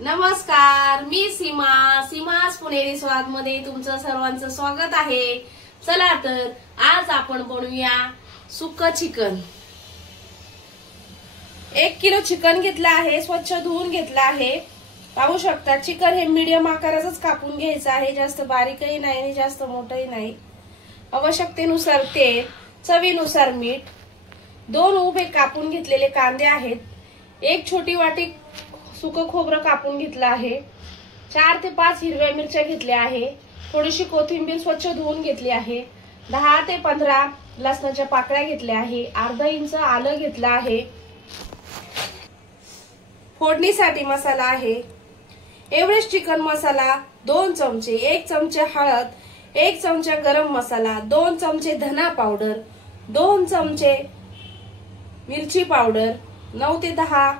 नमस्कार, मी सीमास पुणेरी स्वाद मध्ये तुमचं सर्वांचं स्वागत आहे। चला तर आज आपण बनवूया सुक्क चिकन। 1 किलो चिकन घेतला आहे, स्वच्छ धुवून घेतला आहे। पाहू शकता चिकन हे मीडियम आकाराचंच कापून घ्यायचं आहे, जास्त बारीकही नाही आणि जास्त मोठंही नाही। आवश्यकतेनुसार तेल, चवीनुसार मीठ, 2 उभे कापून घेतलेले कांदे आहेत, 1 छोटी वाटी सुकं खोबरं कापून घेतलं आहे, 4 ते 5 हिरव्या मिरच्या घेतल्या आहे, थोडीशी कोथिंबीर स्वच्छ धुवून घेतली आहे, 10 ते 15 लसणाच्या पाकळ्या घेतल्या आहे, अर्धा इंच आलं घेतलं आहे। फोडणीसाठी मसाला आहे एव्हरेस्ट चिकन मसाला 2 चमचे, 1 चमचे हळद, 1 चमचा गरम मसाला, 2 चमचे धना पावडर, 2 चमचे मिरची पावडर, 9 ते 10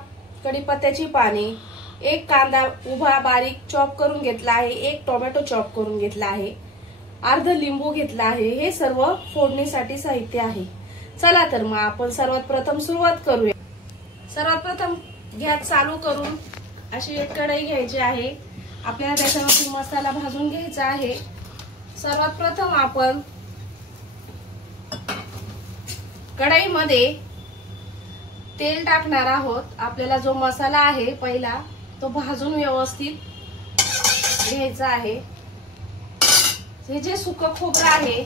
कढीपत्त्याची पाने, 1 कांदा उभा बारीक चॉप करून घेतला आहे, 1 टोमॅटो चॉप करून घेतला आहे, अर्ध लिंबू घेतला आहे। हे सर्व फोडणीसाठी साहित्य आहे। चला तर मग आपण सर्वात प्रथम सुरुवात करूया। सर्वात प्रथम गॅस चालू करून अशी एक कढई घ्यायची आहे, आपल्याला त्याच्यावरती मसाला भाजून घ्यायचा आहे। सर्वात प्रथम आपण कढईमध्ये तेल टाकणार आहोत। आपल्याला जो मसाला आहे पहिला तो भाजून व्यवस्थित घ्यायचा आहे। हे जे सुकं खोबरं आहे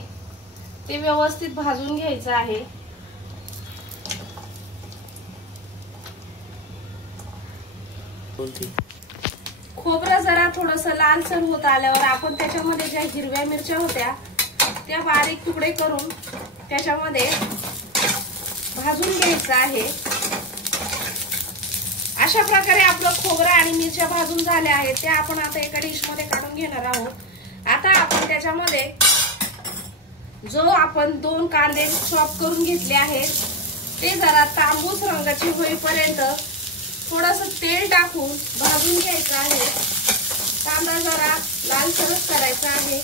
ते व्यवस्थित भाजून घ्यायचं आहे। खोबरं जरा थोडंसं लालसर होत आल्यावर आपण त्याच्यामध्ये ज्या हिरव्या मिरच्या होत्या त्या बारीक तुकडे करून त्याच्यामध्ये भाजून घ्यायचं आहे। अशा प्रकारे आपलं खोबरं आणि मिरच्या भाजून झाल्या आहेत, त्या आपण आता एका डिश मध्ये काढून घेणार आहोत। आता आपण त्याच्यामध्ये जो आपण 2 कांदे चॉप करून घेतले आहेत ते जरा तांबूस रंगाचे होईपर्यंत थोडंसं तेल टाकून भाजून घ्यायचं आहे। कांदा जरा लालसरच करायचा आहे।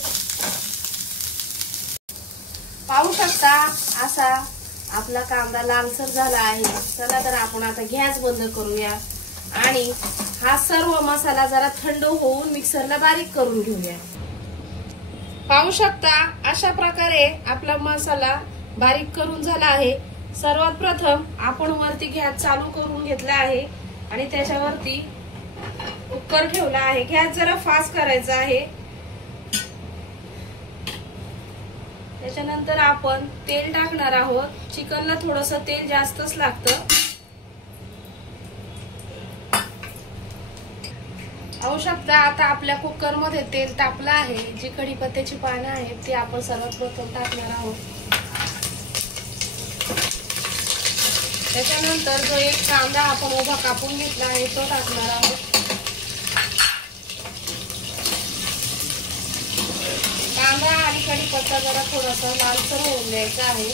पाहू शकता असा आपला कांदा लालसर झाला आहे। चला तर आपण आता गॅस बंद करूया आणि हा सर्व मसाला जरा थंड होऊन मिक्सरला बारीक करून घेऊया। पाहू शकता अशा प्रकारे आपला मसाला बारीक करून झाला आहे। सर्वात प्रथम आपण वरती गॅस चालू करून घेतला आहे आणि त्याच्यावरती कुकर ठेवला आहे। गॅस जरा फास्ट करायचा आहे। त्याच्यानंतर आपण तेल टाकणार आहोत। चिकनला थोडंसं तेल जास्तच लागतं। पाहू शकता आता आपल्या कुकर मध्ये तेल तापलं आहे। जी कढीपत्त्याची पाने आहेत ती आपण सर्वात प्रथम टाकणार आहोत। त्याच्यानंतर जो 1 कांदा आपण उभा कापून घेतला आहे तो टाकणार आहोत। कांदा आणि कढीपत्ता जरा थोडासा लालसर होऊन द्यायचा आहे।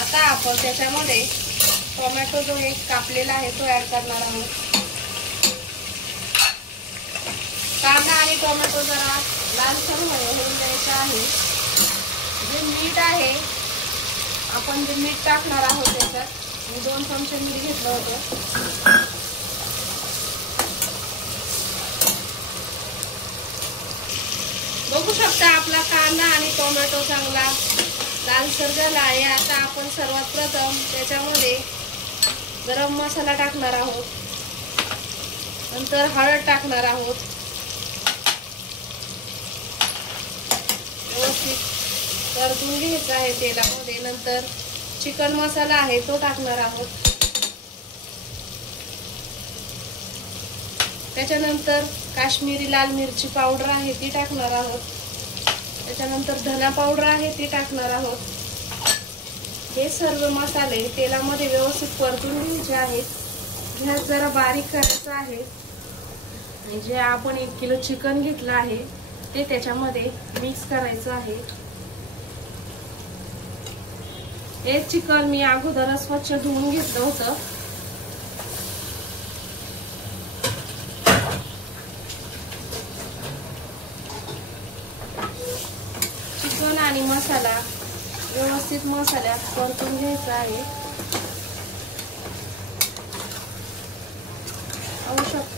आता आपण त्याच्यामध्ये टोमॅटो जो 1 कापलेला आहे तो ऍड करणार आहोत। कांदा आणि टोमॅटो जरा लालसर होऊन द्यायचा आहे। जे मीठ आहे आपण जे मीठ टाकणार आहोत त्याच्यात मी 2 चमचे मीठ घेतलं होतं। बघू शकता आपला कांदा आणि टोमॅटो चांगला लालसर झाला आहे। आता आपण सर्वात प्रथम त्याच्यामध्ये गरम मसाला टाकणार आहोत, नंतर हळद टाकणार आहोत, व्यवस्थित परतून घ्यायचं आहे तेलामध्ये। नंतर चिकन मसाला आहे तो टाकणार आहोत। त्याच्यानंतर काश्मीरी लाल मिरची पावडर आहे ती टाकणार आहोत। त्याच्यानंतर धना पावडर आहे ती टाकणार आहोत। हे सर्व मसाले तेलामध्ये व्यवस्थित परतून घ्यायचे आहेत। गॅस जरा बारीक करायचा आहे आणि जे आपण 1 किलो चिकन घेतलं आहे ते त्याच्यामध्ये मिक्स करायचं आहे। हे चिकन मी अगोदर स्वच्छ धुवून घेतलं होतं। चिकन आणि मसाला व्यवस्थित मसाल्यात परतून घ्यायचा आहे।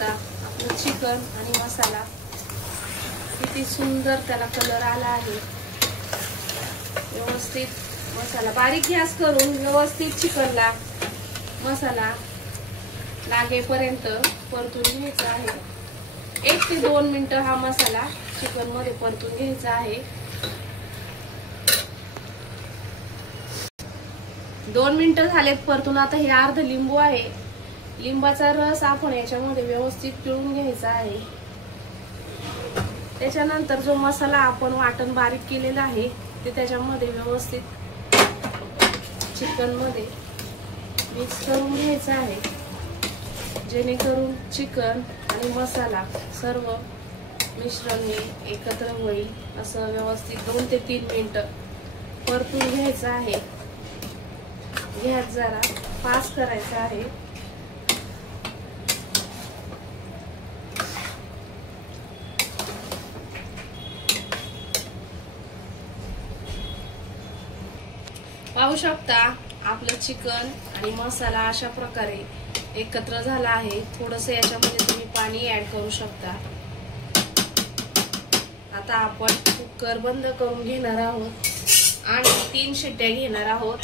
शकता आपलं चिकन आणि मसाला किती सुंदर त्याला कलर आला आहे। व्यवस्थित मसाला बारीक गॅस करून व्यवस्थित चिकनला मसाला लागेपर्यंत परतून घ्यायचा आहे। 1 ते 2 मिनिटं हा मसाला चिकन मध्ये परतून घ्यायचा आहे। 2 मिनिटं झालेत परतून। आता हे अर्ध लिंबू आहे, लिंबाचा रस आपण याच्यामध्ये व्यवस्थित पिळून घ्यायचा आहे। त्याच्यानंतर जो मसाला आपण वाटण बारीक केलेला आहे ते त्याच्यामध्ये व्यवस्थित चिकन मध्ये मिक्स करून घ्यायचा आहे, जेणेकरून चिकन आणि मसाला सर्व मिश्रण एकत्र होईल। असं व्यवस्थित 2 ते 3 मिनिटं परतून घ्यायचं आहे। गॅस जरा फास्ट करायचा आहे। पाहू शकता आपलं चिकन आणि मसाला अशा प्रकारे एकत्र झाला आहे। थोडंसं याच्यामध्ये तुम्ही पाणी ऍड करू शकता। आता आपण कुकर बंद करून घेणार आहोत आणि 3 शिट्ट्या घेणार आहोत।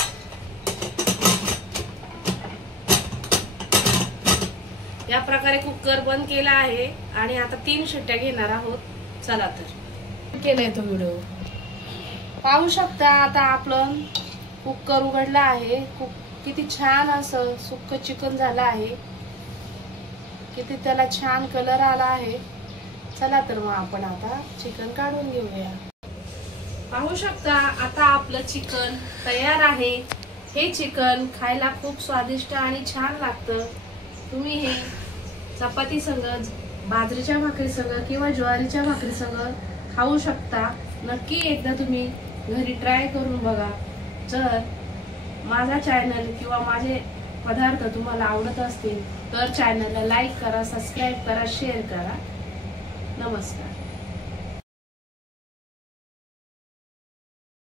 या प्रकारे कुकर बंद केला आहे आणि आता 3 शिट्ट्या घेणार आहोत। चला तर केलाय तो व्हिडिओ पाहू शकता। आता आपण कुकर उघडला आहे। किती छान असं सुक्क चिकन झालं आहे, किती त्याला छान कलर आला आहे। चला तर मग आपण आता चिकन काढून घेऊया। पाहू शकता आता आपलं चिकन तयार आहे। हे चिकन खायला खूप स्वादिष्ट आणि छान लागतं। तुम्ही हे चपाती संग, बाजरीच्या भाकरी संग किंवा ज्वारीच्या भाकरी संग खाऊ शकता। नक्की एकदा तुम्ही घरी ट्राय करून बघा। जर माझा चॅनल किंवा माझे पदार्थ तुम्हाला आवडत असतील तर चॅनलला लाईक करा, सबस्क्राईब करा, शेअर करा। नमस्कार।